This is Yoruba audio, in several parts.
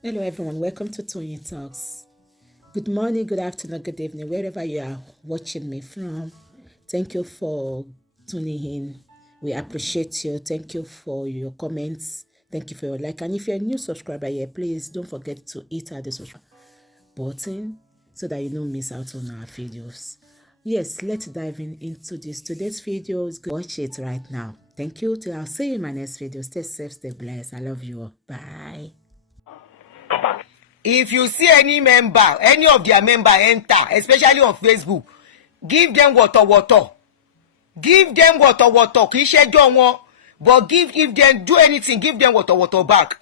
Hello, everyone. Welcome to Tony Talks. Good morning, good afternoon, good evening, wherever you are watching me from. Thank you for tuning in. We appreciate you. Thank you for your comments. Thank you for your like. And if you're a new subscriber here, please don't forget to hit the subscribe button so that you don't miss out on our videos. Yes, let's dive into this. Today's video is good. Watch it right now. Thank you. Till I'll see you in my next video. Stay safe, stay blessed. I love you all. Bye. If you see any of their member enter, especially on Facebook, give them water. Give them water. Kì í ṣẹjọ́ wọn, but if them do anything, give them water back.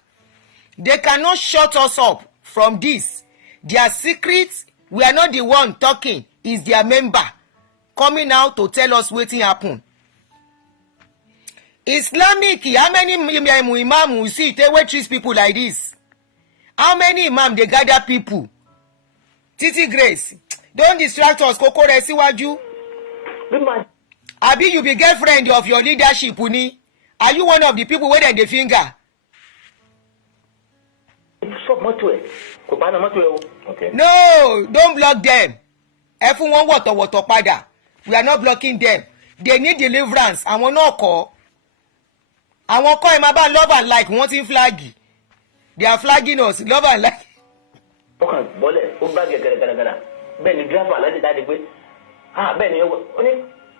They cannot shut us up from this. Their secrets, we are not the one talking, is their member coming out to tell us wetin happen. Islamic, how many imam you see wey treat people like this? How many imam dey gather people? Titi Grace, don't distract us. Koko rẹ síwájú. Abi you be girlfriend of your leadership ni? Are you one of the people wey dem dey finger? Okay. No, don't block them. Ẹ fún wọn wọ̀tọ̀wọ̀tọ̀ padà. We are not blocking them. They need deliverance. Àwọn náà kọ́. Àwọn kọ́ ẹ̀ máa bá love and like wọ́n ti ń flagi. They are flagging us, love and like. Okay, bọ́lẹ̀ ó bá gẹ̀gẹ̀rẹ̀gẹ̀rẹ̀ bẹ́ẹ̀ ni díráfà aláàdé dáadé pé bẹ́ẹ̀ ni ó ní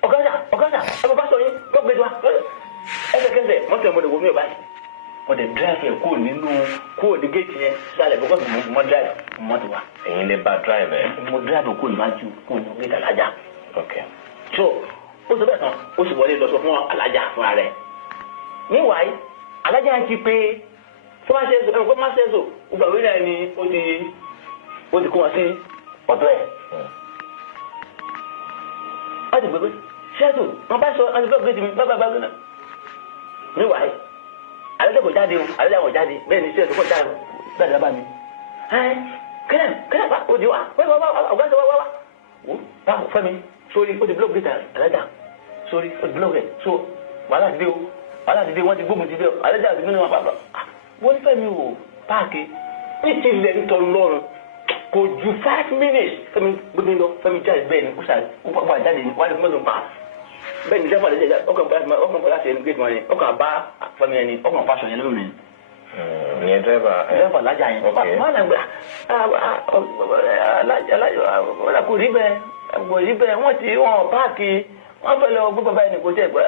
ọ̀gá ẹ bá sọ yín tó gbé wa ẹsẹ̀kẹsẹ̀ mọ́tò ẹ̀mọ́dé wo mi ò báyìí wọ́n dẹ̀ díráfà ẹ̀ kúrò ní géètì yẹn sálẹ̀ bọ́kọ́ mi mọ́ díráfà mọ́tò wa. Ẹ̀yin lè bá díráfà ẹ̀. Mo díráfà kúrò ní májú kúrò ní géètì alájà. So ó sọ bẹ́ẹ̀ tán ó sì wọlé lọ sọ fún alájà fúnra rẹ̀. Meanwhile alájà ń ti pé fọmáṣẹ́sọ ìgbàwé náà ni ó ti kó wọn sí ọ̀dọ́ ẹ̀. wọ́n ti gbẹ̀gbẹ́ ṣẹ́tù wọ́n bá sọ ọdún gbé mi bá gbẹ́nà. níwáyé àlejò kò jáde o àlejò kò jáde bẹ́ẹ̀ ni ṣẹ́tù kò jáde bẹ́ẹ̀ dábàá mi. kẹ́lẹ́ pa òdi wa ọ̀gá sọ wá wá fẹ́mi sórí ó ti blọọ̀kì gíta àlejò sórí ó ti blọọ̀kì so wàhálà ti dé wọ́n ti gbógun ti dé o àlejò àti mímú wọn pàpà. Wọ́n ní Fẹ́mi ò páàkì ní ti ilẹ̀ nítorí lọ́rùn kò ju 5 minutes Fẹ́mi gbé lọ Fẹ́mi jáde bẹ́ẹ̀ ni ó wà jáde ní wàá mọ́tò pa bẹ́ẹ̀ ni sẹ́fà lẹ́jẹ̀ ọkàn bá láti ẹni gbé wọn ni ọkàn bá Fẹ́mi ẹni ọkàn fàṣọ yẹn lórí mi. Ìyẹn dẹ́fà lájà yẹn máa nà gbà alájà kò rí bẹ́ẹ̀ wọ́n ti wọ́n páàkì wọ́n fẹ́ lọ gbé bàbá ẹni kò tẹ̀ gbọ́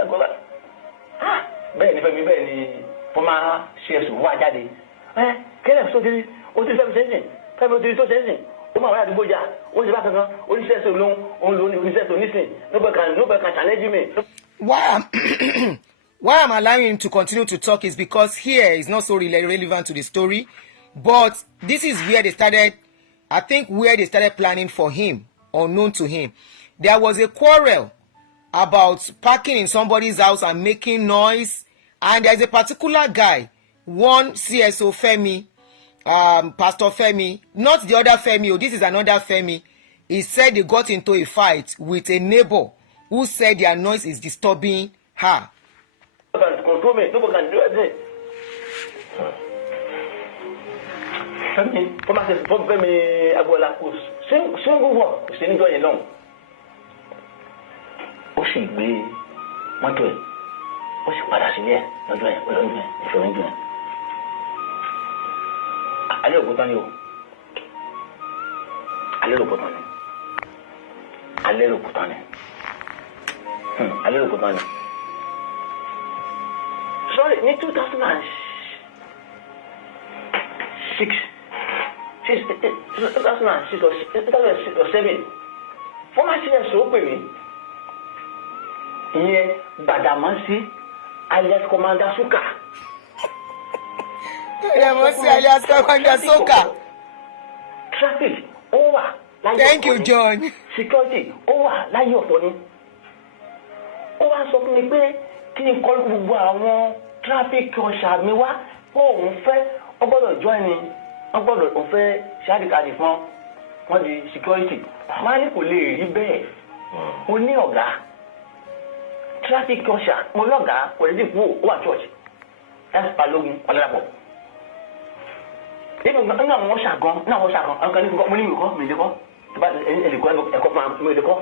bẹ́ẹ̀ ni Fẹ́mi bẹ́ẹ̀ ni fọmá ṣe wá jáde kẹlẹ sókiri o ti fẹmi sẹsìn fẹmi o ti tó sẹsìn o máa wá àdúgbò jà o ti bá kankan oníṣẹ́sọ ló ń lo oníṣẹ́sọ nísìn nobody can challenge me. Why I'm allowing him to continue to talk is because here is not so really relevant to the story, but this is where they started. I think where they started planning for him, unknown to him. There was a quarrel about parking in somebody's house and making noise. And there's a particular guy, one CSO Femi, Pastor Femi, not the other Femi, this is another Femi. He said they got into a fight with a neighbor who said their noise is disturbing her. Nobody can control me, nobody can do anything. Femi Agboola kò single one kò sí níjọ́ yẹn náà. Ó sì gbé mọ́tò ẹ̀. Ó sì padà sílé lọ́jọ́ yẹn ìṣòro ń jù yẹn. Alẹ́ òkúta ni o. Alẹ́ òkúta ni. Sorry, ní 2006 or 7 fọ́nmá sílẹ̀ sọ pè mí. Ìyẹn Gbàdàmọ́sí alias Commander Suka. Gbàdàmọ́sí alias Commander Suka. Traffic ó wà láyé ọ̀tọ̀ ni. Thank you, John. Security ó wà láyé ọ̀tọ̀ ni. Ó wá sọ fún mi pé kí n kọ́ gbogbo àwọn traffic ọ̀ṣà mi wá òun fẹ́ ó gbọ́dọ̀ join ni òun fẹ́ ṣáàdìkadì fún wọn di security. Máa ní kò lè rí bẹ́ẹ̀. Ó ní ọ̀gá. Traffic ọ̀ṣà mo lọ́gàá kò lè dínkù ó wà church. Balógun ọ̀lẹ́dàpọ̀. Even now, what's a gone? Now, what's a gone? I'm going to go when you go, Medical. But a couple medical.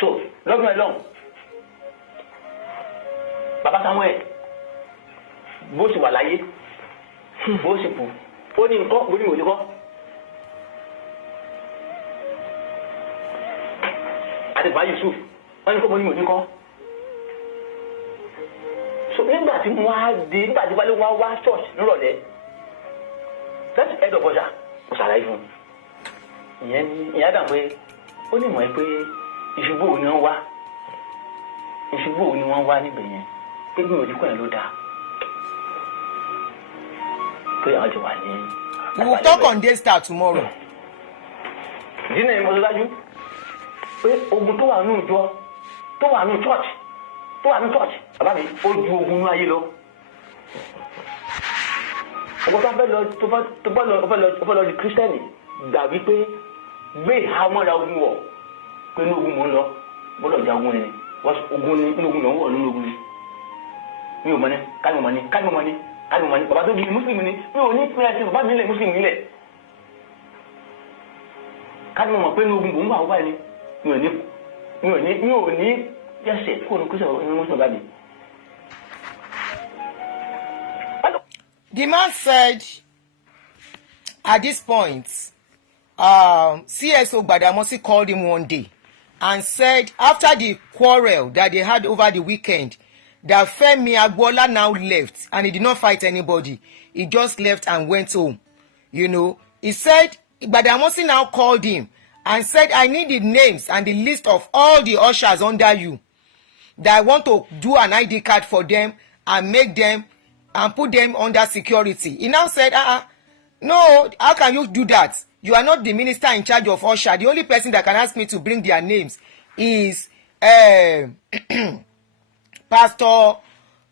So, look along. Baba Samuel, bó ṣe wà láyé, bó ṣe kú, ó ní nǹkan bó ní òde kọ́. Àdìgbà Yusuf, wọ́n ní kó bó ní òde kọ́. So nígbà tí wọ́n á di nígbà tí wọ́n á wá church nírọ̀lẹ́, láti head of ọjà, mo ṣàlàyé fún un. Ìyẹn dà pé ó ní mọ̀ ẹ́ pé ìṣubú òun ni wọ́n wá. Ìṣubú òun ni wọ́n wá níbẹ̀ yẹn. Pé mi ò ní kọ́ ẹ̀ ló dáa. Pé àwọn ti wà ní. We will talk on this star tomorrow. Ìdí náà ni mo sọ dájú pé ogun tó wà nínú ìjọ tó wà nínú church bàbá mi ó ju ogun ní ayé lọ. Ọgbọ́n tó fẹ́ lọ di kírísítẹ́nì gbà wípé gbé ìhámọ́ra ogun wọ̀ pé ní ogun mò ń lọ gbọ́dọ̀ ja ogun ẹni ogun ní inú ogun lọ ń wọ̀ nínú ogun ni. Mi ò mọ̀ ní káàdì bàbá tó di mùsùlùmí ni mi ò ní pínlẹ̀ sí bàbá mi lẹ̀ mùsùlùmí lẹ̀ káàdì mọ̀ pé ní ogun bò ń wà wá ni mi ò ní yẹsẹ̀ kó ní kúṣẹ̀ ní mùsùlùmí bá mi. The man said at this point, CSO Gbadamosi called him one day and said after the quarrel that they had over the weekend, that Femi Agbola now left and he did not fight anybody. He just left and went home. You know, he said, Gbadamosi now called him and said, I need the names and the list of all the ushers under you. That I want to do an ID card for them and make them and put them under security. He now said, no, how can you do that? You are not the minister in charge of usher. The only person that can ask me to bring their names is Pastor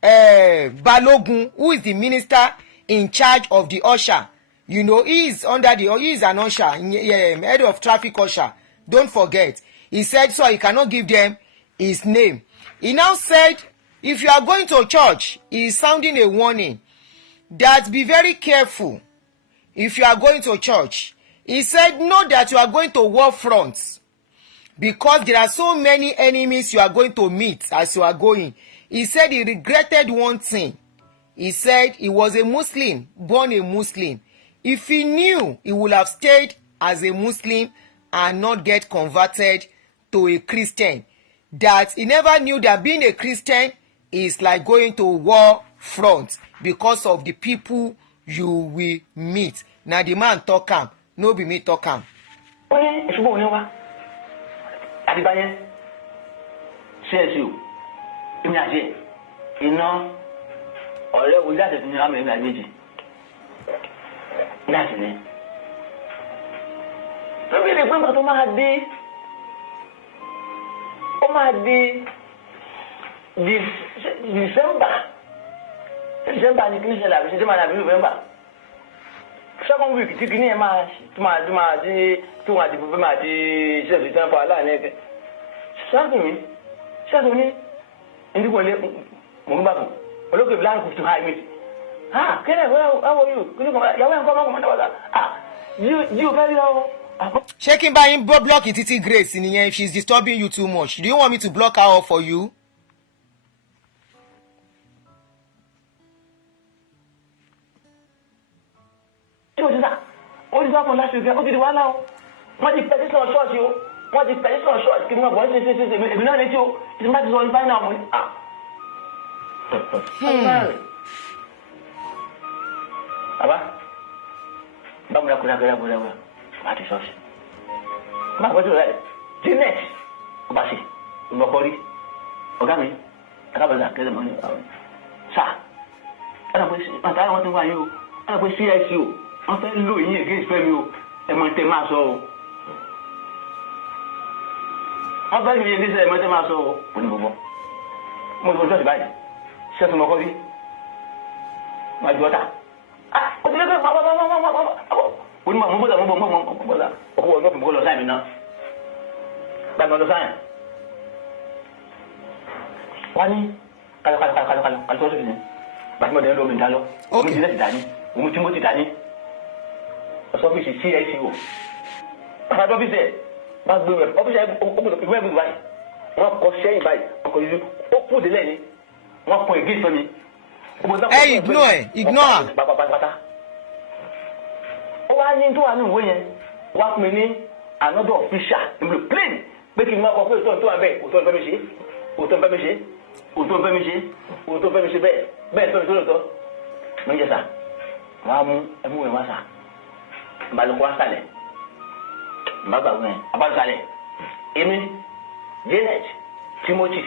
Balogun, who is the minister in charge of the usher. You know, he is an usher, head of traffic usher. Don't forget. He said so he cannot give them his name. He now said, if you are going to church, he is sounding a warning that be very careful. If you are going to church, he said, know that you are going to war fronts because there are so many enemies you are going to meet as you are going. He said he regretted one thing. He said he was a Muslim, born a Muslim. If he knew, he would have stayed as a Muslim and not get converted to a Christian. That he never knew that being a Christian is like going to war front because of the people you will meet. Now the man talk am, no be me talk am. Wọ́n ní ìṣubú òní wá. Àdìbáyé CSU èmi àti iná ọ̀rẹ́ wo jáde fún mi láwọn èmi àti méjì. Láti ní. Lóbi ìdí pé nǹkan tó máa dé ó máa di December ni kí ní ṣẹlẹ̀ àbí ṣe máa dàbí November. Second week tí kìíní ẹ̀ máa tí wọ́n àti bùbẹ́ máa ti ṣẹ̀fì tí wọ́n fa aláàánú ẹ̀kẹ́. Ṣáàtò ní ìdíkùnlé mọ̀gbàkùn olókè blank to high meat. Kẹ́lẹ̀ how are you? Yàwó ẹ̀kọ́ ọmọkùnrin náà wọ́n jí o fẹ́ rí ọ. Ṣé kí n bá yín block Titi Grace nìyẹn if she is disturbing you too much? Do you want me to block her off for you? Ó ti sá fún láti ìgbà ó ti di wàhálà o. Wọ́n ti petition ṣọ́ọ̀ṣì o. Wọ́n ti petition ṣọ́ọ̀ṣì kí ni wọ́n bọ̀ ṣe èmi náà létí o. Ìdí máa ti sọ ní fáínà ọmọ ní. Bàbá báwo ni akọ̀dà máa ti ṣọ́ọ̀ṣì. Máa bọ́ sí ọ̀rẹ́ Janet ọba sí ìmọ̀kọ́ rí ọ̀gá mi akábọ̀dà kẹ́lẹ́ mọ́ ní sáà. Àtàwọn wọn ti wáyé o. Wọ́n pẹ́ CSU o. Wọ́n fẹ́ lò yín èké ìfẹ́ mi o. Ẹ̀mọ̀ tẹ máa sọ o. Wọ́n fẹ́ lò yín èké ìfẹ́ ẹ̀mọ̀ tẹ máa sọ o. Mo ní bọ̀bọ̀. Mo ní bọ̀ ṣọ́ọ̀ṣì báyìí. Ṣẹ́ẹ̀tù mọ́kọ́ rí. Máa ju ọ́tà. Ó ti lé onímọ̀ mọ́ bọ́dà ọkọ̀ ọ̀gá fún bọ́ọ̀lù sáyẹn náà gbàgbọ́n lọ sáyẹn wá ní kálọ̀ tó ṣe ní gbàgbọ́n dẹ̀ lómi dá lọ omi ti lẹ́sì dání òun Timothy dání ọ́fíìsì CSO àti ọ́fíìsì ẹ̀ máa gbé rẹ̀ ọ́fíìsì ẹ̀ ìwé ẹ̀bùn báyìí wọ́n kọ sẹ́yìn báyìí ọkọ̀ yìí ó kú délẹ̀ ni wọ́n kọ ègé ìfẹ́ mi. Ignore. pátápátá ó wá ní tó wà ní ìwé yẹn wá fún mi ní another official in the plane pé kí n máa kọ pé òótọ́ tó wà bẹ́ẹ̀ òótọ́ fẹ́ mi ṣe òótọ́ fẹ́ mi ṣe òótọ́ fẹ́ mi ṣe òótọ́ fẹ́ mi ṣe bẹ́ẹ̀ tó lóòótọ́ mo ń jẹ sà wọ́n á mú ẹmú rẹ̀ wá sà balùwẹ̀ wá sàlẹ̀ mbàgbà wọn abáṣálẹ̀ èmi Janet Timothy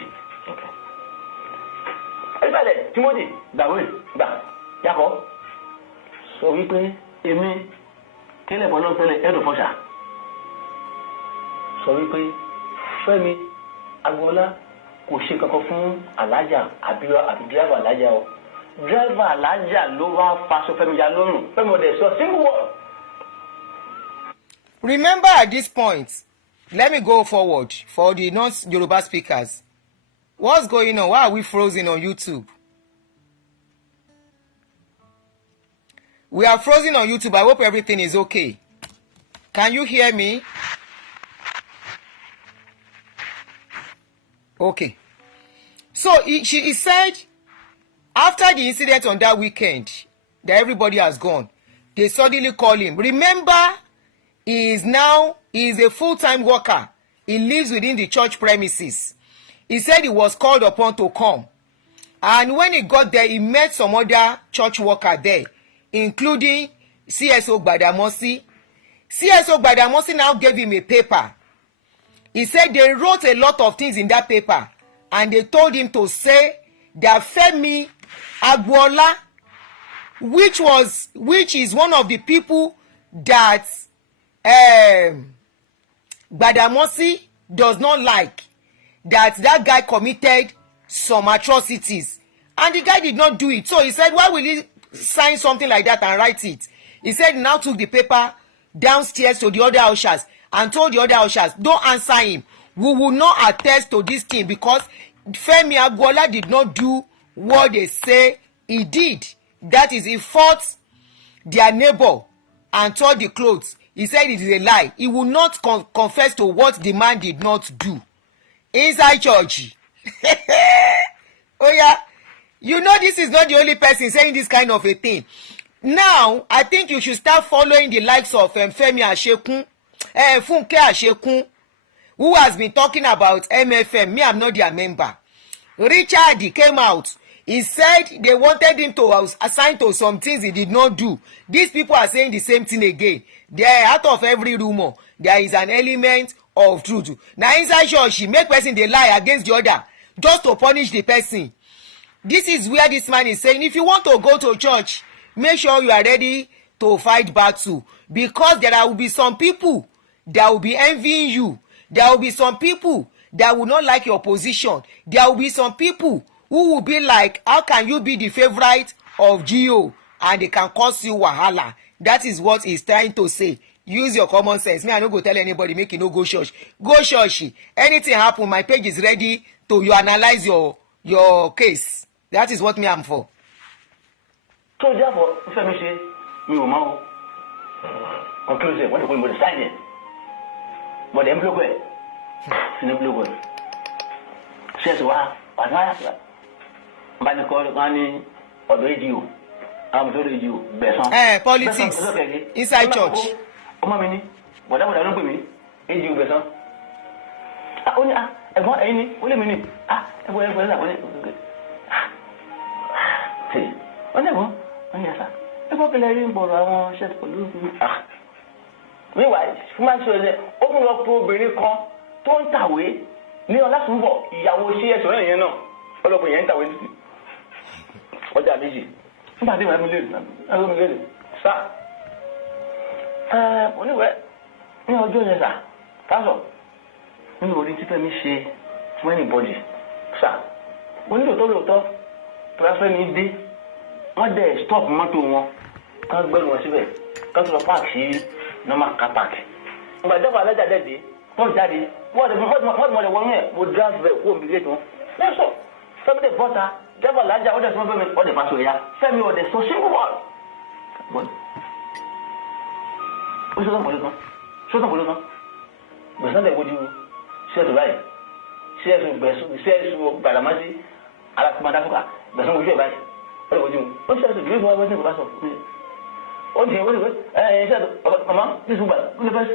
ẹgbẹ́lẹ̀ Timothy gbàwé gbà yakọ̀ sọ wípé èmi kílẹ̀ bọ́ lọ́tẹ́lẹ̀ ẹ̀dùn-fọ́ṣà sọ wípé Fẹ́mi Agboola kò ṣe kankan fún alájà àbí dírẹ́fà alájà o dírẹ́fà alájà ló wá faṣọ Fẹ́mi ya lọ́rùn Fẹ́mi ọ̀dẹ̀ sọ single word. Remember at this point, let me go forward for the non-Yoruba speakers. What's going on? Why are we frozen on YouTube? We are frozen on YouTube. I hope everything is okay. Can you hear me? Okay. So she said after the incident on that weekend that everybody has gone, they suddenly call him. Remember, he is a full-time worker. He lives within the church premises. He said he was called upon to come. And when he got there, he met some other church worker there, including CSO Gbadamosi. CSO Gbadamosi now gave him a paper. He said they wrote a lot of things in that paper, and they told him to say that Femi Agboola, which is one of the people that Gbadamosi does not like, that guy committed some atrocities, and the guy did not do it. So he said, why will he sign something like that and write it? He said he now took the paper downstairs to the other ushers and told the other ushers, don't answer him. We will not attest to this thing because Femi Agboola did not do what they say he did. That is, he fought their neighbor and tore the clothes. He said it is a lie. He will not confess to what the man did not do. Inside church. Oh yeah. You know this is not the only person saying this kind of a thing. Now, I think you should start following the likes of Femi Ashekun, Funke Ashekun, who has been talking about MeFM. Me, I'm not their member. Richard came out. He said they wanted him to assign to some things he did not do. These people are saying the same thing again. There, out of every rumor, there is an element of truth. Now, inside church, make person they lie against the other just to punish the person. This is where this man is saying, if you want to go to church, make sure you are ready to fight battle, because there will be some people that will be envying you. There will be some people that will not like your position. There will be some people who will be like, how can you be the favorite of Gio? And they can cause you wahala. That is what he's trying to say. Use your common sense. Me, I no go tell anybody make you no go church. Go church. Anything happen, my page is ready to you analyze your case. That is what me I'm for. So therefore, Fẹ́mi ṣe mi ò mọ̀ o. Conclusion, wọ́n ti kọ́ ìmọ̀ sign it. But dem block ẹ̀. Sínú block ẹ̀. Ṣé ẹ̀sìn wa wà ní àyàfẹ́? Bá ní kọ́ wọ́n ní ọ̀dọ̀ ADO. Àwọn ọ̀dọ́ ADO bẹ̀sán. Politics inside church. Ọmọ mi ní bọ̀dá ló ń pè mí ADO bẹ̀sán. Ó ní ẹ̀gbọ́n ẹ̀yin ni ó lé mi ní ẹ̀gbọ́n ẹ̀gbọ́n ní. Wọ́n lẹ́gbọ́n wọ́n ní ẹ̀sà ẹ̀gbọ́n pẹ̀lẹ́ rí ń bọ̀rọ̀ àwọn ṣẹ́ẹ̀tì pẹ̀lú meanwhile fún máa ń sọ ẹ̀ ó fún lọ pé obìnrin kan tó ń tàwé ní Ọlásùnbọ̀ ìyàwó sí ẹ̀sọ̀ rẹ̀ yẹn náà ọlọ́pàá yẹn ń tàwé títì ọjà méjì nígbà tí wọ́n mi léèrè sá oníwẹ̀ ní ọjọ́ yẹn sà fásọ̀ nínú orí tí Fẹ́mi ṣe fún anybody sà mo nílò tó lóòótọ́ tọ́láfẹ́ mi dé wọ́n dẹ̀ stop mọ́tò wọn kán gbẹ́rù wọn síbẹ̀ kán tó lọ park sí normal car park. ìgbà ìjọba alájà dẹ̀ dé wọ́n jáde wọ́n mọ̀lẹ̀ wọ́n yẹn mo drive bẹ̀ kó omi létí wọn. wọ́n sọ Fẹ́mi dẹ̀ bọ́ta ìjọba alájà ọ̀dẹ̀ tí wọ́n fẹ́ mi ọ̀dẹ̀ pàṣẹ ìyá Fẹ́mi ọ̀dẹ̀ sọ single word What? What's the matter? What's the matter? But Sunday would you say the right? Say to best, say to Balamasi, Alakamadafuka, but some would you right? What would you? What's the good one? What's the matter? Oh, dear, what is it? I said, Mamma, this woman, good the best.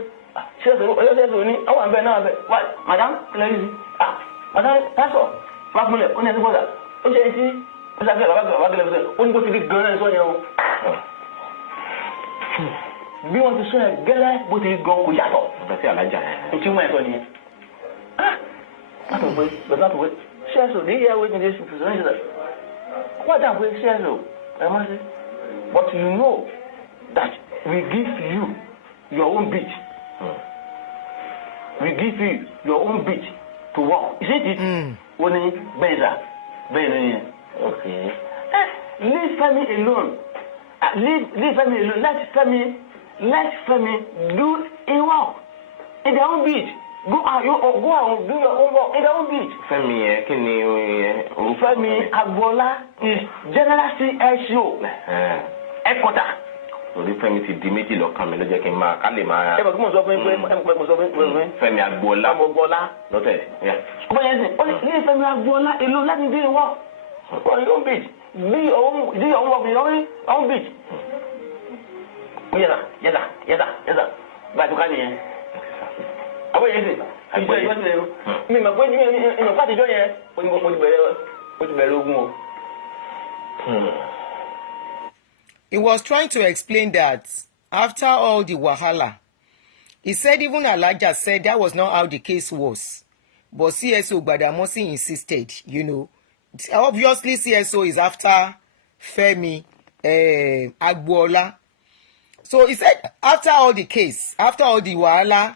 She said, oh, I'm very now. What, Madame? Madame, that's all. Family, on the border. Okay, see, what's that? When go to the girl and so you. We want to say a girl, but he's gone with Yato. That's a legend. It's you, my Tony. Not to wait, but not to wait. Share so, they are waiting this presentation. What have we said, though? I must say, but you know that we give you your own beach. We give you your own beach to walk. Isn't it? Only better. Okay. Leave family alone. Leave family alone. Let family do a walk in their own beach. Go out and do your own work in their own beach. Femi Agbola is General CSO. Headquarter. Orí Fẹ́mi ti di méjì lọ́kàn mi ló jẹ́ kí n máa ká lè máa. Ẹ bá kí mo sọ fún yín pé Fẹ́mi Agboola lọ́tẹ̀. Ọmọ yẹn sìn, ó ní Fẹ́mi Agboola èlò láti dé ìwọ. On your own beach. Do your own work in your own beach. Yẹ́sà. Báyìí tó ká nìyẹn. Àwọn yẹn sìn, ìjọ ìlú. Mi mọ̀ pé ìmọ̀ pàtijọ́ yẹn, ó ti bẹ̀rẹ̀ ogun o. He was trying to explain that after all the wahala, he said even Alaja said that was not how the case was. But CSO Gbadamosi insisted, Obviously, CSO is after Femi Agboola. So he said after all the case, after all the wahala,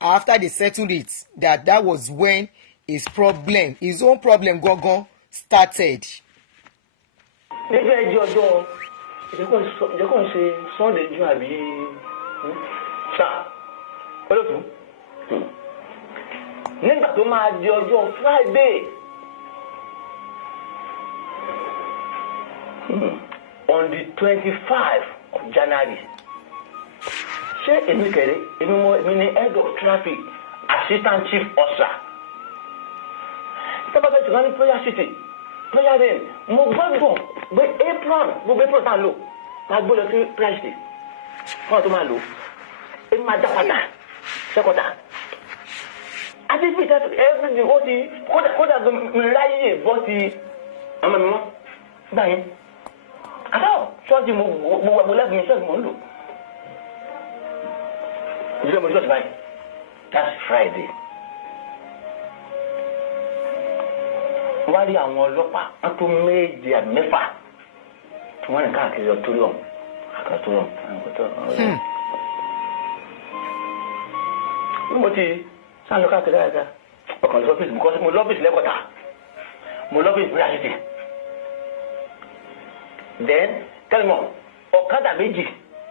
after they settled it, that was when his own problem, Gogon, started. Ìjọkọ̀ ṣe Sunday ju àbí ṣá olóòtú nígbà tó máa di ọjọ́ Friday on the 25 of January ṣé èmi kẹ̀rẹ́ èmi ni head of traffic assistant chief officer tọ́pọ̀ tí wọ́n ní prayer city prayer day mo gbọ́dọ̀ gbé apron tá a lò máa gbé lọ sí prayer city fún ọ̀tún máa lò èmi máa dá padà sẹ́kọ̀tà àti bí ìtẹ́tù everything ó ti kódà mi ráyè bọ́ ti ọmọ mi mọ́ gbà yín àtọ́ ṣọ́ọ̀ṣì mo wà lẹ́bùn mi ṣọ́ọ̀ṣì mo ń lò ìdílé mo ṣọ́ọ̀ṣì báyìí that's Friday. Wọ́n rí àwọn ọlọ́pàá wọ́n tó méje àbí mẹ́fà tí wọ́n rìn káàkiri ọ̀tọ́lọ́m. Bí mo ti sáà lọ káàkiri dáadáa ọkàn lọ sọ́fíìsì because mo lọ́fíìsì lẹ́kọ̀ọ́ta mo lọ́fíìsì bí láti tẹ̀. Then tẹ́lẹ̀mọ̀ ọ̀kadà méjì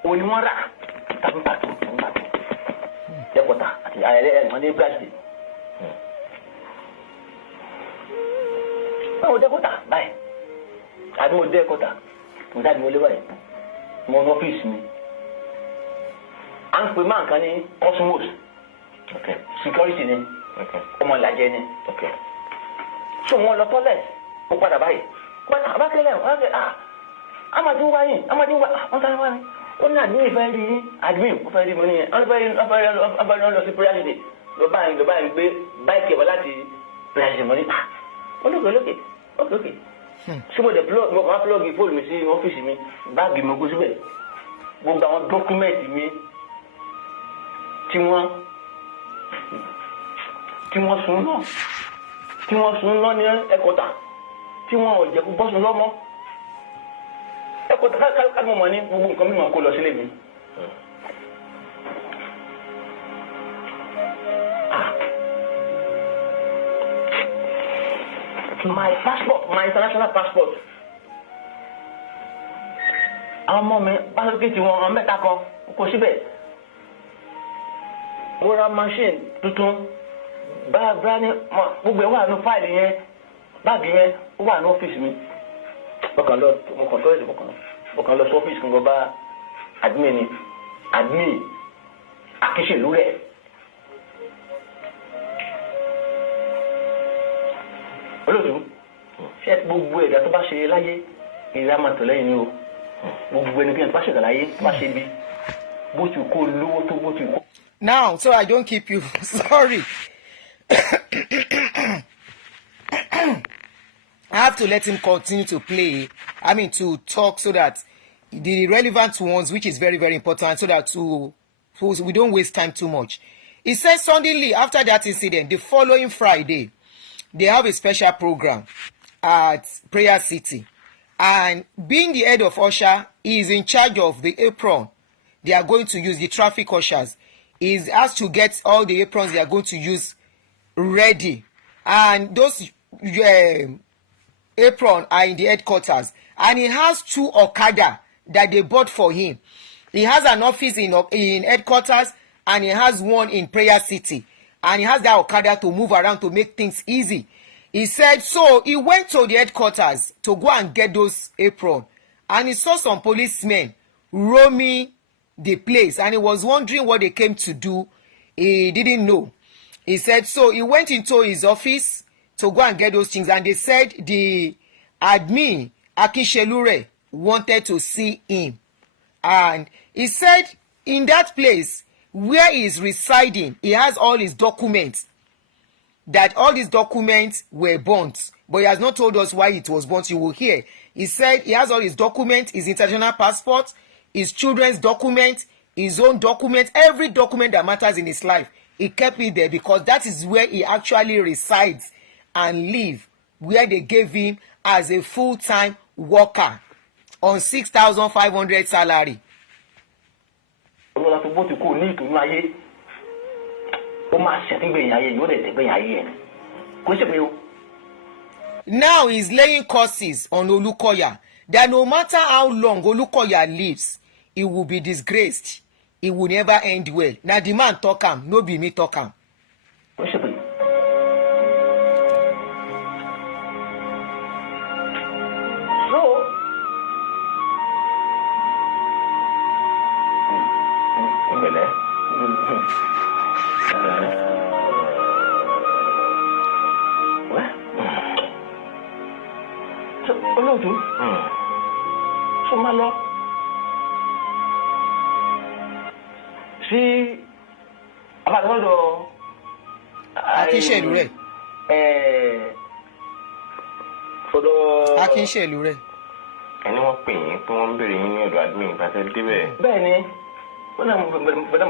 òun ni wọ́n rà tàbí pàtó lẹ́kọ̀ọ́ta àti ayẹyẹ ẹ̀gbọ́n ní brazil. Báwo dé kọ́tà báyìí? Àbí mo dé kọ́tà? Mo dáàbí wọlé báyìí. Mo ní ọ́fíìsì mi. À ń pè máa nǹkan ní Cosmos. Security ni. Ọmọ ìlàjẹ ni. So mo lọ tọ́lẹ̀. Mo padà báyìí. Wọ́n abákẹ́lẹ̀ wọ́n fẹ́ amadi wáyé wọ́n sáré wáyé. Ó ní admin fẹ́ rí admin ó fẹ́ rí mo níyẹn. Wọ́n fẹ́ lọ sí prayer city. Lọ báyìí gbé báyìí kẹ̀wọ́ láti prayer city mo ní. Olókè. Ṣé mo máa plug fóònù mi sí ọ́fíìsì mi, báàgì mi kó síbẹ̀. Gbogbo àwọn dọ́kúmẹ̀tì mi tí wọ́n sún náà ní ẹ̀kọ́tà, tí wọ́n ò jẹ́ kó bọ́sùn lọ́mọ́. Ẹ̀kọ́tà káàkiri mọ̀ ní gbogbo nǹkan mímọ̀ kó lọ sílé mi. My passport, my international passport. Àwọn ọmọ mi pásítọ̀kì tí wọ́n mẹ́ta kan kò síbẹ̀. Mo ra machine tuntun. Báyà ní gbogbo ẹ̀ wà ní fáìlì yẹn. Báàgì yẹn ó wà ní ọ́fíìsì mi. Mo kàn lọ sí ọ́fíìsì kan bá admin akíṣèlú rẹ̀. olóòtú ṣé gbogbo ẹ̀dá tó bá ṣe láyé ìrẹ́ máa tọ̀ lẹ́yìn ni o gbogbo ẹnikẹ́ni tó bá ṣẹ̀dá láyé tó bá ṣe bí bó ti kó lówó tó bó ti kó. Now, so I don't keep you. Sorry. I have to let him continue to play. I mean, to talk so that the relevant ones, which is very, very important, so that we don't waste time too much. He says suddenly after that incident, the following Friday, they have a special program at Prayer City. And being the head of usher, he is in charge of the apron they are going to use, the traffic ushers. He has to get all the aprons they are going to use ready. And those apron are in the headquarters. And he has 2 Okada that they bought for him. He has an office in headquarters and he has one in Prayer City. And he has that Okada to move around to make things easy. He said, so he went to the headquarters to go and get those aprons. And he saw some policemen roaming the place. And he was wondering what they came to do. He didn't know. He said, so he went into his office to go and get those things. And they said the admin, Akishelure, wanted to see him. And he said in that place where he is residing, he has all his documents. That all these documents were burnt. But he has not told us why it was burnt. You will hear. He said he has all his documents, his international passport, his children's document, his own document, every document that matters in his life. He kept it there because that is where he actually resides and live, where they gave him as a full-time worker on 6,500 salary. Now he's laying curses on Olukoya that no matter how long Olukoya lives, he will be disgraced. It will never end well. Now the man talk am, no be me talk am. Akíṣèlúrẹ̀. Akíṣèlúrẹ̀. Ẹni wọ́n pè yín pé wọ́n ń béèrè yín ní ọ̀dọ̀ admin ìgbà tẹ́ débẹ̀. Bẹ́ẹ̀ni, wọ́n náà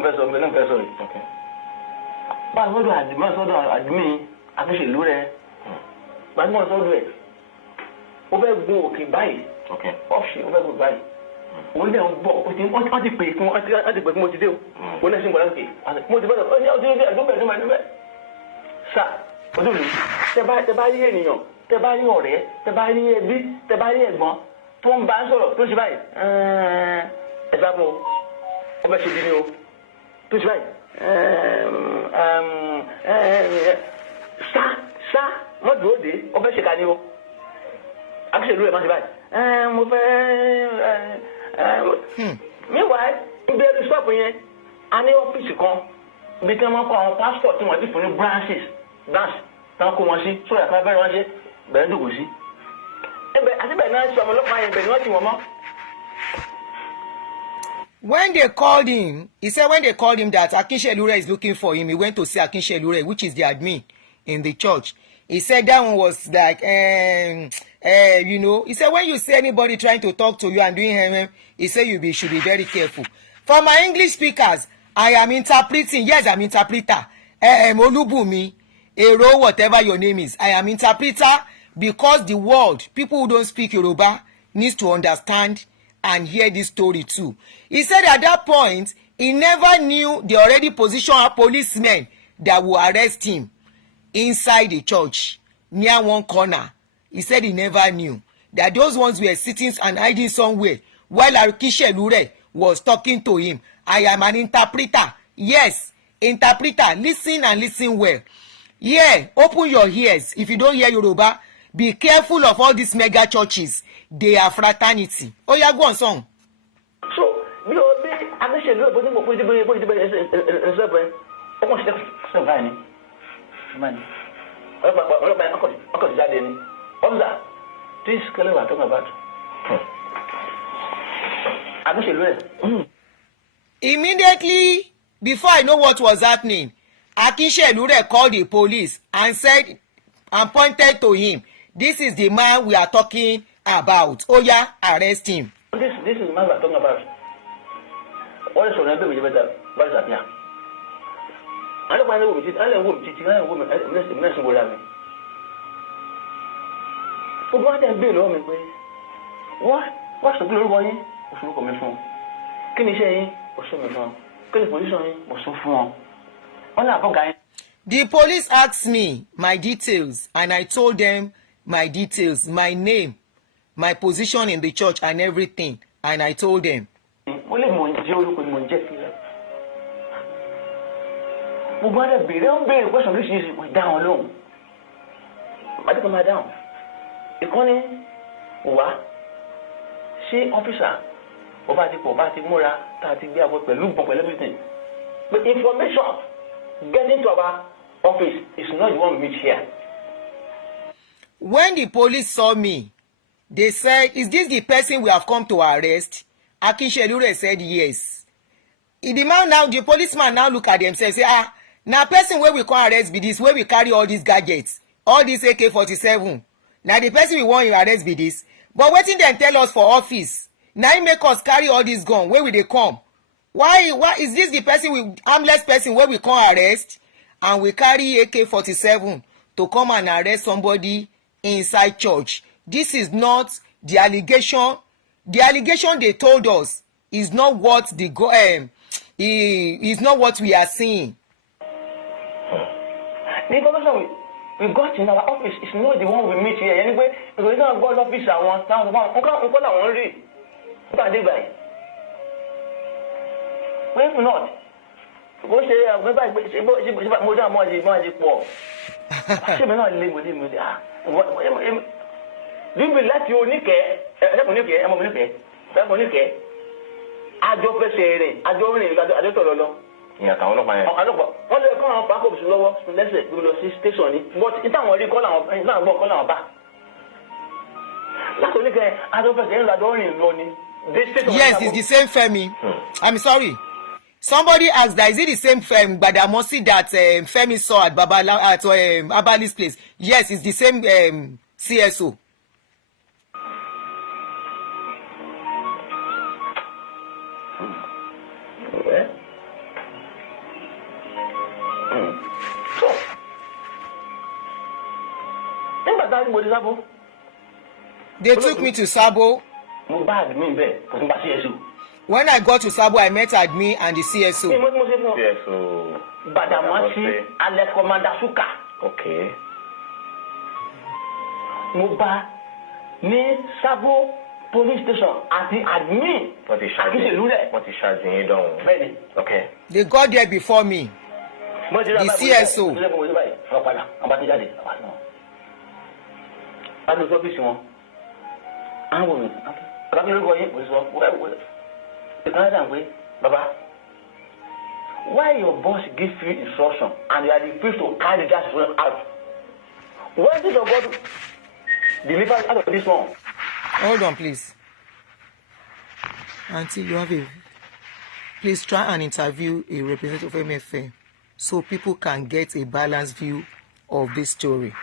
fẹ́ sọ yìí. Báwo sọ́dọ̀ admin Akíṣèlúrẹ̀? Báwo wọ́n sọ́dọ̀ ẹ̀? Ó fẹ́ gun òkè báyìí. Ọ́fṣì ó fẹ́ gun báyìí. Wọ́n lé ń bọ̀, wọ́n ti pè fún mo ti dé o. Wọ́n náà sì ń gbọ́dọ̀ pè. Mo ti fẹ́ sọ, ó ní ọdún ní ẹ̀dúnbẹ̀. Sà, ọdún mi, tẹ bá rí ènìyàn, tẹ bá rí ọ̀rẹ́, tẹ bá rí ẹbí, tẹ bá rí ẹ̀gbọ́n tó ń bá ń sọ̀rọ̀ tó ṣe báyìí. Ẹ bá mú o, ó bẹ́ ṣe bí ni o, tó ṣe báyìí. Sá, wọ́n dúró dé, ó fẹ́ ṣe ká ní o. Akíṣèlú ẹ̀ máa ṣe báyìí. Mo fẹ́ meanwhile, ibi ẹbí stop yẹn, a ní ọ́fíìsì kan bí tí wọ́n kọ́ àwọn passport tí wọ́n ti fún ní branch tí wọ́n kó wọn sí sórí àpá bẹ́ẹ̀ wọ́n ṣe bẹ̀rẹ̀ dùkú sí. Àti bẹ́ẹ̀ náà ṣe ọmọ ọlọ́pàá yẹn bẹ̀rẹ̀ wọ́n ti wọ́n mọ́. When they called him, he said when they called him that Akíṣèlúrẹ̀ is looking for him, he went to see Akíṣèlúrẹ̀, which is the admin in the church. He said that one was like, you know, he said when you see anybody trying to talk to you and doing he said should be very careful. For my English speakers, I am interpreting. Yes, I'm interpreter. Olubumi, Ero, whatever your name is. I am interpreter because the world, people who don't speak Yoruba, needs to understand and hear this story too. He said at that point, he never knew they already positioned a policemen that will arrest him inside the church, near one corner. He said he never knew that those ones were sitting and hiding somewhere while Akíṣèlúrẹ̀ was talking to him. I am an interpreter. Yes, interpreter. Listen and listen well. Yeah, open your ears. If you don't hear Yoruba, be careful of all these mega churches. They are fraternity. Oh yeah, go on, song. So, bí o bí agbésẹ̀lú ẹ̀bùn tí mo pín síbi ẹ̀sẹ̀pẹ̀ ọkọ̀ ṣiṣẹ́ báyìí ni ọlọ́pàá ọkọ̀ ti jáde ni ọ̀bùsà this kẹlẹ́ wà tó ń bá tó agbésẹ̀lú ẹ̀. Immediately before I know what was happening, Akinshelure called the police and said and pointed to him, this is the man we are talking about. Oya, arrest him. This is the man we are talking about. What is your name? What is that? Yeah. I don't know what it is. I don't know what it is. I don't know what it is. I don't know what it is. What is the bill? What's the bill? What is the bill? Kí ni iṣẹ́ yín? Oṣù mi fún ọ. Kí ni position yín? Oṣù fún ọ. Wọ́n náà bọ́gà yín. The police asked me my details and I told them my details, my name, my position in the church and everything, and I told them. Mo lè mọ̀ jẹ́ olùkọ́ ni mo ń jẹ́ sílẹ̀. Gbogbo àdé béèrè ń béèrè question oríṣiríṣi mo dá wọn lóhùn. Màdé kan máa dáhùn. Ìkọ́ni wà sí ọ́fíìsà. Ọba ti múra tá a ti gbé àwọn pẹ̀lú ìbọn pẹ̀lú everything. But information getting to our office is not the one we meet here. When the police saw me, they said, is this the person we have come to arrest? Akinshelure said yes. The policeman now look at themselves say, now person where we come arrest be this, where we carry all these gadgets, all these AK-47. Now the person we want you arrest be this. But wetin dem tell us for office? Now he make us carry all this gun. Where will they come? Why is this the person armless person where we come arrest and we carry AK-47 to come and arrest somebody inside church? This is not the allegation. The allegation they told us is not what is not what we are seeing. The information we got in our office is not the one we meet here. Anyway, because it's not God's office. I want now. Read. But if not, go say mo da mo di pọ̀. Ṣé mi náà lè mo di níbi láti oníkẹ́ ẹ̀ẹ́dẹ́kùn oníkẹ́ àjọ fẹsẹ̀ rìn àjọ tọ̀lọ̀ lọ. ìyàn táwọn ọlọ́pàá yẹn. Wọ́n lè kọ́ àwọn pákó bùsùn lọ́wọ́ lẹ́sẹ̀ gbé lọ sí station ni but ìtàwọn rí kọ́ làwọn bá. Láti oníkẹ́ àjọ fẹsẹ̀ rìn àjọ rìn lọ ni. Yes, it's the same Femi. I'm sorry. Somebody asked that is it the same Gbadamosi that Femi saw at Abali's place? Yes, it's the same CSO. They took me to Sabo. When I got to Sabo, I met Admin and the CSO. CSO. Badamasi Ale Commander Suka. Okay. Mo bá ní Sabo police station àti Admin. Wọ́n ti ṣáàjì yín dọ̀hún. Bẹ́ẹ̀ni. Okay. They got there before me. The CSO. Baba, why your boss give you instruction and you are refused to carry that instruction out? When did your God deliver out of this one? Hold on, please. Aunty, you have a... Please try and interview a representative of MeFM so people can get a balanced view of this story.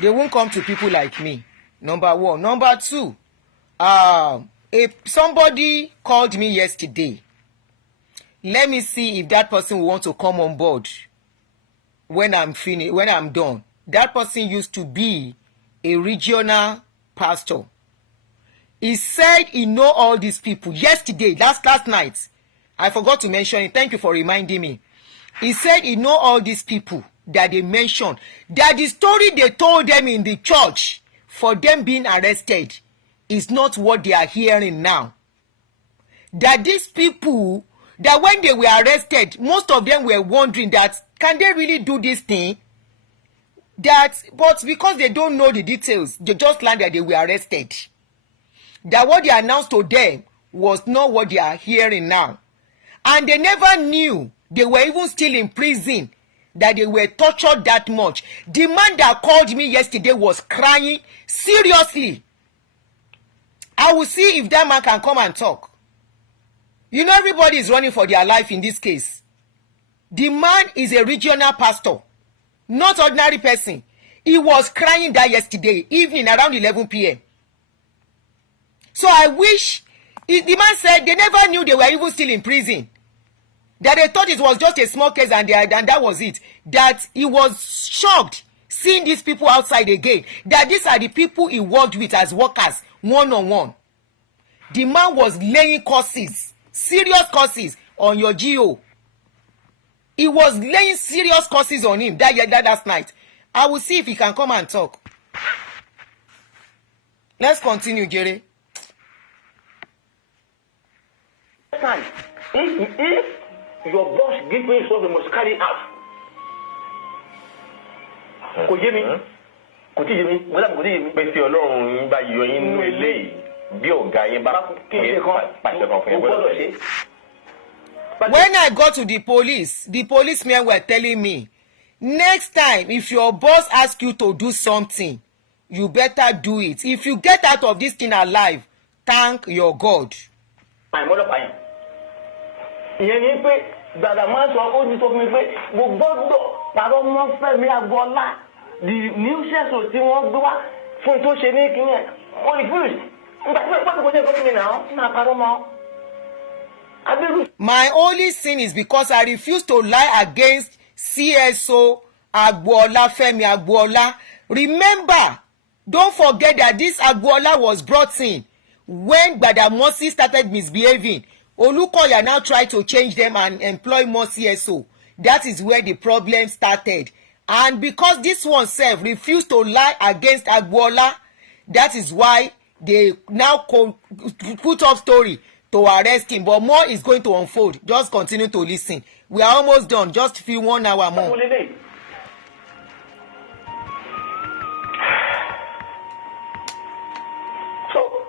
They won't come to people like me. Number one. Number two, somebody called me yesterday. Let me see if that person will want to come on board when I'm finished, when I'm done. That person used to be a regional pastor. He said he know all these people. Yesterday, last night, I forgot to mention it. Thank you for reminding me. He said he know all these people that they mentioned. That the story they told them in the church for them being arrested is not what they are hearing now. That these people, that when they were arrested, most of them were wondering that, can they really do this thing? But because they don't know the details, they just learned that they were arrested. That what they announced to them was not what they are hearing now. And they never knew they were even still in prison, that they were tortured that much. The man that called me yesterday was crying seriously. I will see if that man can come and talk. You know, everybody is running for their life in this case. The man is a regional pastor, not ordinary person. He was crying that yesterday evening around 11 p.m. So I wish, the man said they never knew they were even still in prison. That they thought it was just a small case and that was it. That he was shocked seeing these people outside again. That these are the people he worked with as workers, one-on-one. The man was laying curses, serious curses on your GO. He was laying serious curses on him that night. I will see if he can come and talk. Let's continue, Jerry. If your boss gives me something, you must carry out. Kò yé mi, kò tí yé mi, mo dábò kò tí yé mi. Pé tí Ọlọ́run bá yọ yín nínú eléyìí, bí ọ̀gá yín bá pàṣẹ kan fún yín gbọ́dọ̀ ṣe. When I got to the policemen were telling me, next time if your boss asks you to do something, you better do it. If you get out of this thing alive, thank your God. Àìmọ́dọ̀pá yẹn. Ìyẹn ni pé dàdà máa ń sọ ó ní sọ fún mi pé mo gbọ́dọ̀ pàrọ̀ mọ́ Fẹ́mi Agboola the new sẹ́sọ̀ tí wọ́n gbé wá fún tó ṣe ní kíní ẹ̀ wọ́n refuse. Nígbà tí wọ́n gbọ́dọ̀ kó ṣe gómìnà náà máa parọ́ mọ́. My only sin is because I refuse to lie against CSO Agboola, Femi Agboola. Remember, don't forget that this Agboola was brought in when Gbadamosi started misbehaving. Olukoya now tried to change them and employ more CSO. That is where the problem started. And because this one self refused to lie against Agboola, that is why they now put up story to arrest him. But more is going to unfold. Just continue to listen. We are almost done. Just feel 1 hour more. So,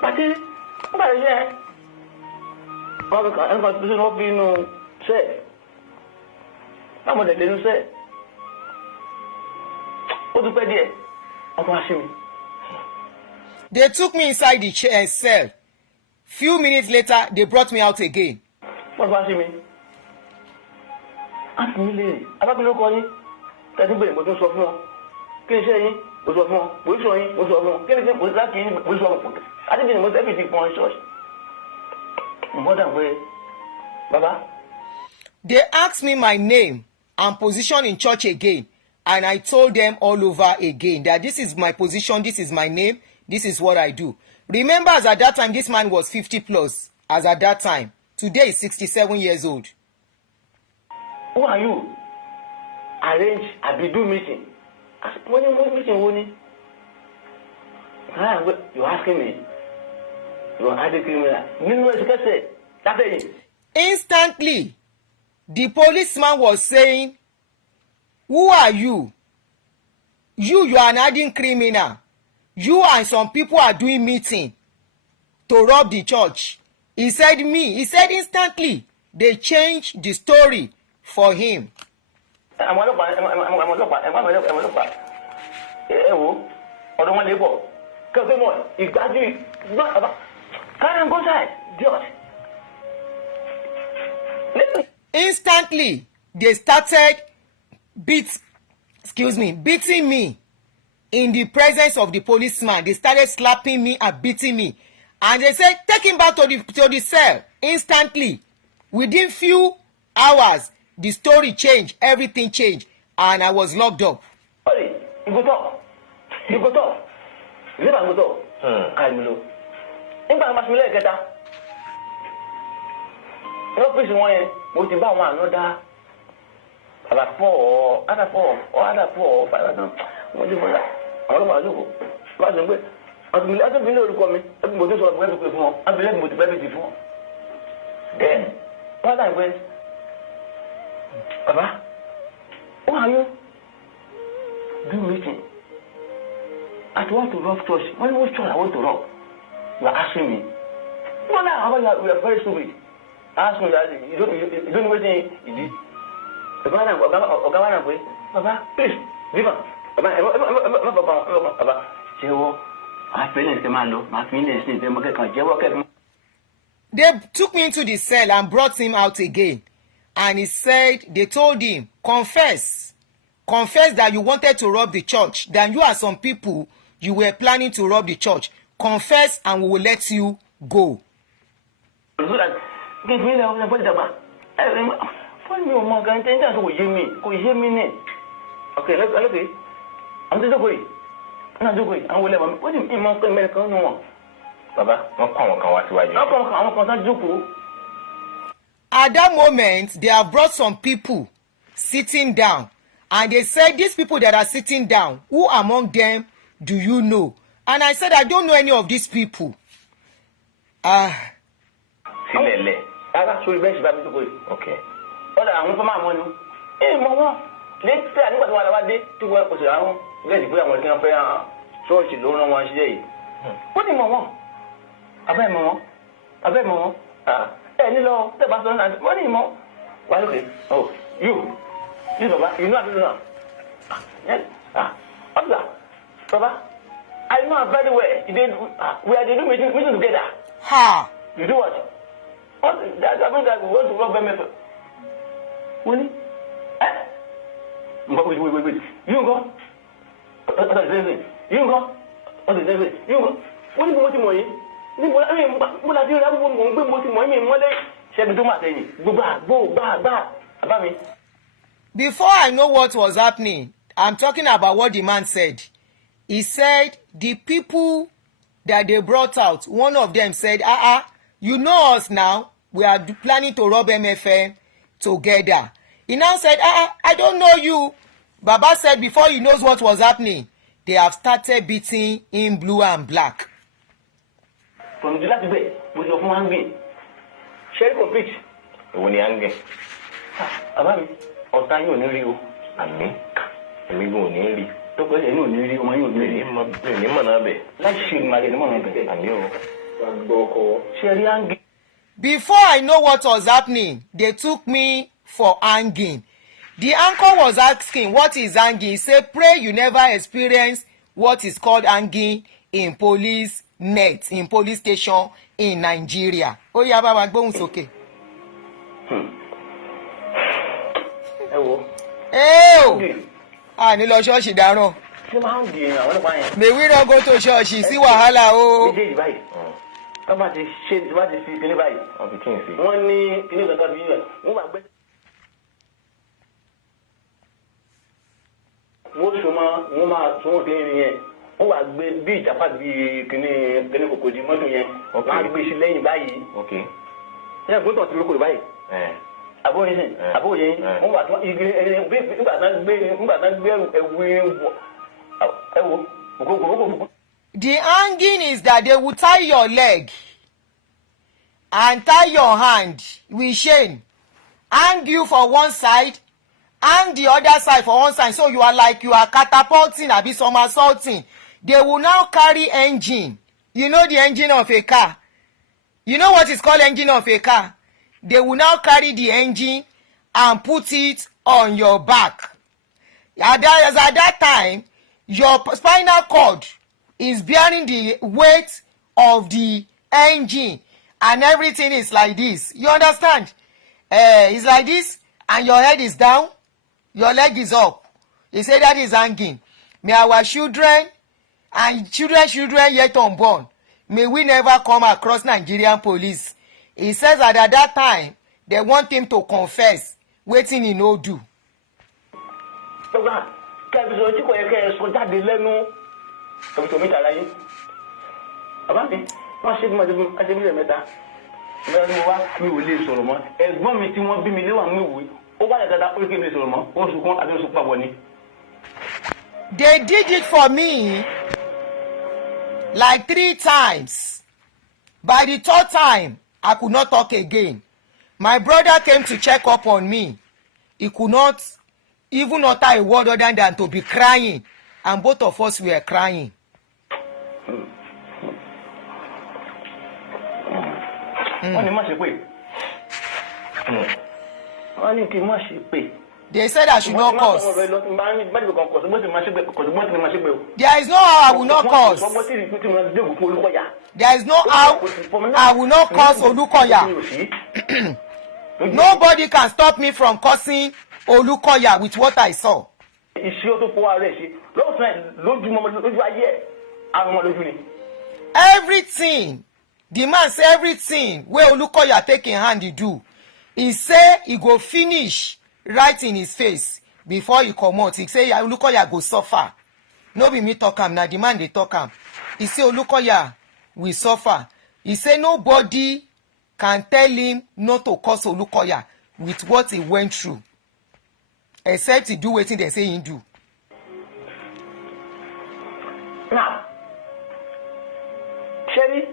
Pati, what is it? I'm going to not be no say. I'm going to say. What do you say? I'm going to see me. They took me inside the cell. Few minutes later, they brought me out again. What do you mean? Ask me, lady. I'm not going to call you. That's the way we're going to suffer. Can you say you? We're suffering. We're showing. We're suffering. Can you say we're lucky? We're suffering. I think it's everything for a church. More than way. Baba? They asked me my name and position in church again. And I told them all over again that this is my position, this is my name, this is what I do. Remember, as at that time, this man was 50 plus. As at that time. Today is 67 years old. Who are you? Arrange a do meeting. When you meeting, you're asking me. You're asking criminal. You know what you can say? That's it. Instantly, the policeman was saying, who are you? You are an hardened criminal. You and some people are doing meeting to rob the church. He said me. He said instantly. They changed the story for him. Instantly, they started beating me in the presence of the policeman. They started slapping me and beating me. And they said, take him back to the cell. Instantly, within few hours, the story changed, everything changed, and I was locked up. You go talk. You go talk. You go talk. Kaimilo. Nígbà máa fi lẹ́ẹ̀kẹta. Ní ọ́fíìsì wọn yẹn, mo ti bá àwọn ànọ́dá other 4 or 5. Mo ti bọ́lá. Àwọn ọlọ́mọ àlùkò. Wọ́n á sọ pé ọtún mi ní orúkọ mi. Ẹbí mo ti sọ ọ̀pọ̀ ẹ̀fọ́ fún wọn. Abẹ́lẹ́ mo ti bẹ́ẹ̀ ti fún wọn. Then, wọ́n dà pé Baba, who are you? Do meeting. I want to rob church. When was church I want to rob? You are asking me. No, now, you are very stupid. Ask me, you don't know anything you did. Baba, please, leave her. Baba, they took me into the cell and brought him out again. And he said, they told him, confess that you wanted to rob the church, that you are some people, you were planning to rob the church. Confess and we will let you go. Okay, look. I'm just going. I'm just going. I'm going. What do you mean, American? No, Baba. At that moment, they have brought some people sitting down, and they said, these people that are sitting down, who among them do you know? And I said, I don't know any of these people. Okay. Let's say I know what I did to work with our very good American fair. So she don't know one day. What do you want? I bet more. Any law, the button and what do you want? Why, okay. Oh, you Baba, you know what to do. Yes, what's that? Baba, I know very well. You did, we are doing meeting together. Ha! You do what? What? That's I mean that we want to rob MeFM. Really? Wait. You go. You go. What is it? You go. What is the money? What are you doing? Before I know what was happening, I'm talking about what the man said. He said the people that they brought out, one of them said, you know us now. We are planning to rob MeFM together. He now said, I don't know you. Baba said before he knows what was happening, they have started beating in blue and black. From the last day, with your hungry. Share complete. When you're hungry. Abami, or time you know. And me go nearly. Don't go nearly. Like she married the moment. And you. Share hungry. Before I know what was happening, they took me for hanging. The anchor was asking, what is hanging? He said, pray you never experience what is called hanging in police net, in police station in Nigeria. Oh, yeah, Baba, gbóhùn sókè. Ní lọ ṣọ́ọ̀ṣì dáràn. May we not go to ṣọ́ọ̀ṣì sí wàhálà o. Wọ́n ti ṣe wọ́n ti fi kíní báyìí. Wọ́n ní kíní kankan bí yẹn. Wọ́n wà gbé. Wọ́n so wọ́n máa tún wọ́n kíní yẹn. Wọ́n wà gbé bí ìjàpá bí kíní kòkò di mọ́tò yẹn. Wọ́n á gbé sí lẹ́yìn báyìí. Ṣé gbọ́dọ̀ ti lóko báyìí? Àbóyè wọ́n wà tún igi nígbà tán gbé ẹ̀wù òkòkò. The hanging is that they will tie your leg and tie your hand with chain, hang you for one side, hang the other side for one side, so you are like you are catapulting or be somersaulting. They will now carry engine. You know the engine of a car. You know what is called engine of a car? They will now carry the engine and put it on your back. At that time, your spinal cord is bearing the weight of the engine, and everything is like this. You understand? It's like this, and your head is down, your leg is up. He said that is hanging. May our children and children yet unborn, may we never come across Nigerian police. He says that at that time, they want him to confess, waiting he no do. Tòmítò mi tàlàyé bàbá mi wọ́n ṣe bí wọ́n ṣe bí lẹ́ẹ̀mẹ́ta mẹ́rin ni mo wá mi ò lè sọ̀rọ̀ mọ́ ẹ̀gbọ́n mi tí wọ́n bí mi léwà mi wò ó wà dáadáa ó kí mi lè sọ̀rọ̀ mọ́ ó sunkún àti oṣù pàbọ̀ ni. They did it for me like 3 times. By the 3rd time, I could not talk again. My brother came to check up on me. He could not even utter a word other than to be crying. And both of us were crying. wọ́n ní má ṣe pé. Wọ́n ní kí n má ṣe pé. They said I should not curse. There is no how I will not curse. There is no how I will not curse Olukoya. Nobody can stop me from cursing Olukoya with what I saw. Everything, the man say everything where Olukoya take in hand he do. He say he go finish right in his face before he comot. He say Olukoya go suffer. No be me talk am, na the man dey talk am. He say Olukoya will suffer. He say nobody can tell him not to curse Olukoya with what he went through, except he do wetin dem say he do. Now, Sherry,